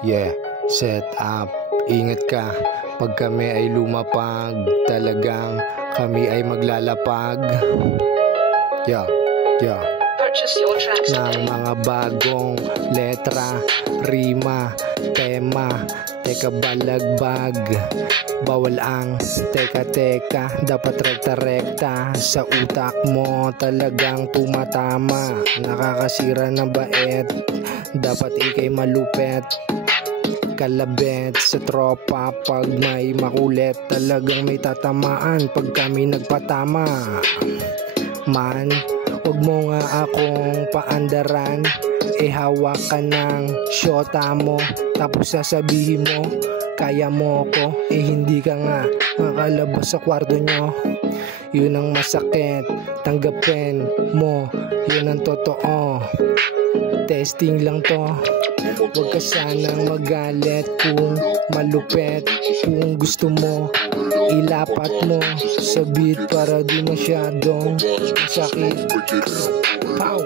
Yeah, set up, ingat ka. Pag kami ay lumapag, talagang kami ay maglalapag. Yeah. Ng mga bagong letra, rima, tema, teka balagbag. Bawal ang teka, dapat rekta-rekta. Sa utak mo talagang tumatama. Nakakasira ng bait, dapat ikay malupet. Kalabit sa tropa pag may makulit, talagang may tatamaan pag kami nagpatama. Man, huwag mo nga akong paandaran, hawak ka ng syota mo, tapos sasabihin mo kaya mo ko, hindi ka nga makalabas sa kwarto nyo. Yun ang masakit, tanggapin mo, yun ang totoo. Testing lang to, huwag ka sanang magalit kung malupet. Kung gusto mo, ilapat mo sa beat para di masyadong masakit. Pow!